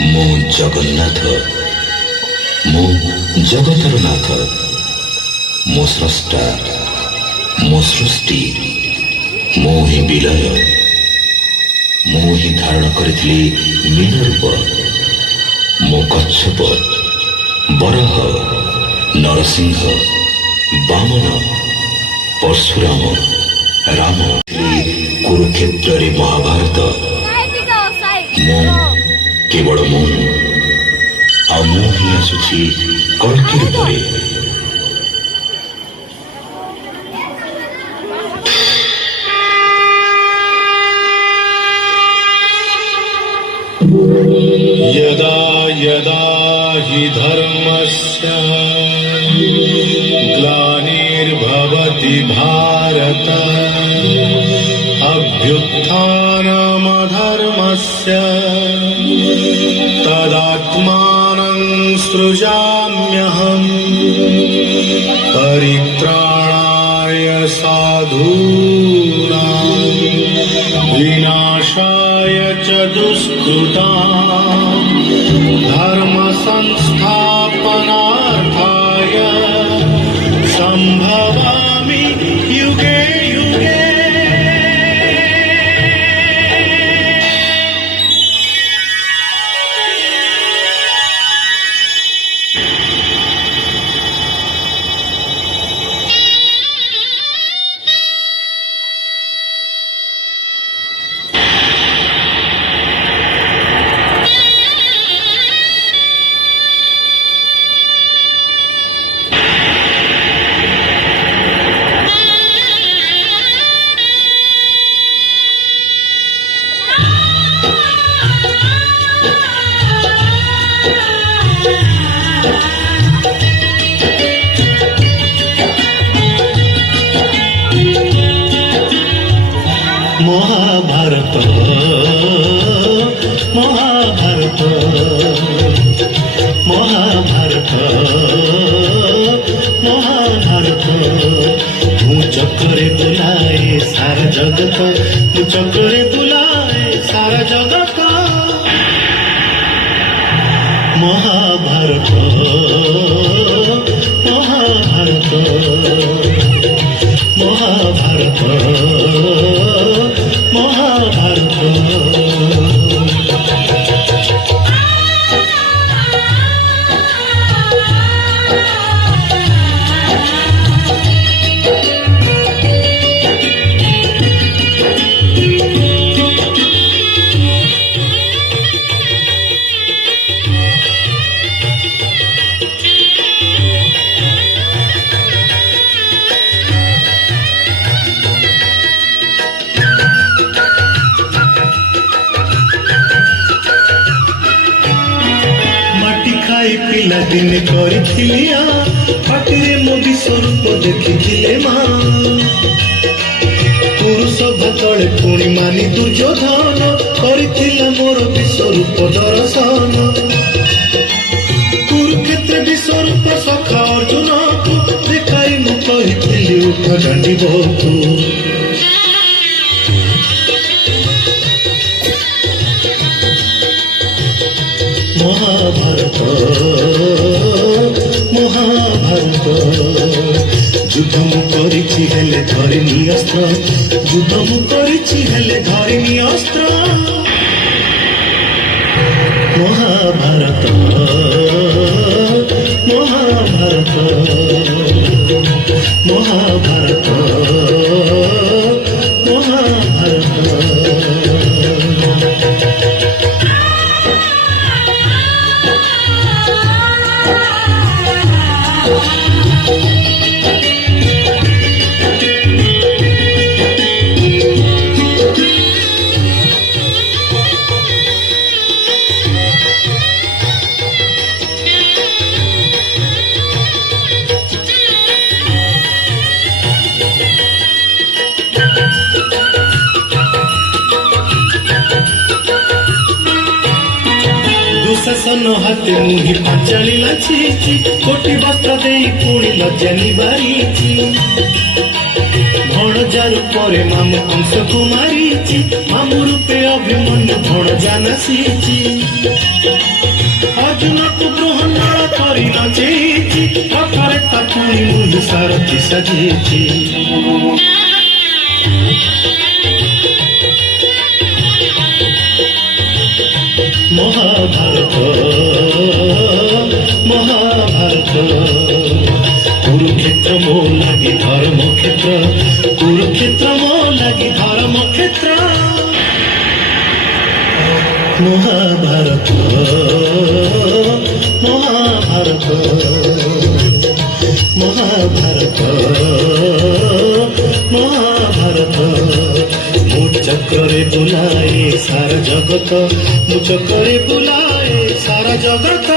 ମୁଁ ଜଗନ୍ନାଥ, ମୁଁ ଜଗତର ନାଥ, ମୋ ସ୍ରଷ୍ଟା, ମୋ ସୃଷ୍ଟି, ମୁଁ ହିଁ ବିଲୟ, ମୁଁ ହିଁ ଧାରଣ କରିଥିଲି ମୀନ ରୂପ। ମୋ କଚ୍ଛପ, ବରାହ, ନରସିଂହ, ବାମନ, ପରଶୁରାମ, ରାମ, କୁରୁକ୍ଷେତ୍ରରେ ମହାଭାରତ। ମୁଁ କେବଳ ମୁଁ, ଆଉ ମୁଁ ହିଁ ଆସୁଛି କଳ୍କି ରୂପରେ। यदा यदा हि धर्मस्य ग्लानिर्भवति भारत अभ्युत्थानमधर्मस्य तदात्मानं सृजाम्यहम् परित्राणाय साधूनां विनाशाय च दुष्कृतां धर्म संस्थापनार्थाय संभवामि युगे युगे। महाभारत महाभारत महाभारत महाभारत ମୁଁ ଚକ୍ରରେ ବୁଲାଏ ସାରା ଜଗତ, ମୁଁ ଚକ୍ରରେ ବୁଲାଏ ସାରା ଜଗତ। महाभारत महाभारत महाभारत महाभारत। पिला दिने करिथिलिया पाटिरे मो विश्वरूप देखिथिले माँ पुरुष भतले पुणी मानी दुर्योधन करिथिला मोर विश्वरूप दर्शन। कुरुक्षेत्र विश्वरूप सखा अर्जुन को देखाई मु कहिथिली उठ दंडिबतु। महाभारत महाभारत युद्ध मु करिछि हेले धरिनी अस्त्र, युद्ध मु करिछि हेले धरिनी अस्त्र। महाभारत महाभारत महाभारत महाभारत। दुशासन हाथे मुही पांचाली लाछी कोटी वस्त्र दे पुणी लज्जा निबारी भणजार परे मामू कंस को मारी मामू रूपे अभिमन्यु भणजा नासी। अर्जुनକୁ ଗ୍ରହଣ କରି ନଚେଇଛି ରଥରେ ତାକୁ ମୁଁ ସାରଥି ସାଜିଛି ମହାଭାରତ ମହାଭାରତ কুরুক্ষেত্র মো লাগি ধর্মক্ষেত্র কুরুক্ষেত্র মো লাগি ধর্মক্ষেত্র মহাভারত মহাভারত মহাভারত মহাভারত মু চক্রে বুলায়ে সারা জগত মু চক্রে বুলায়ে সারা জগত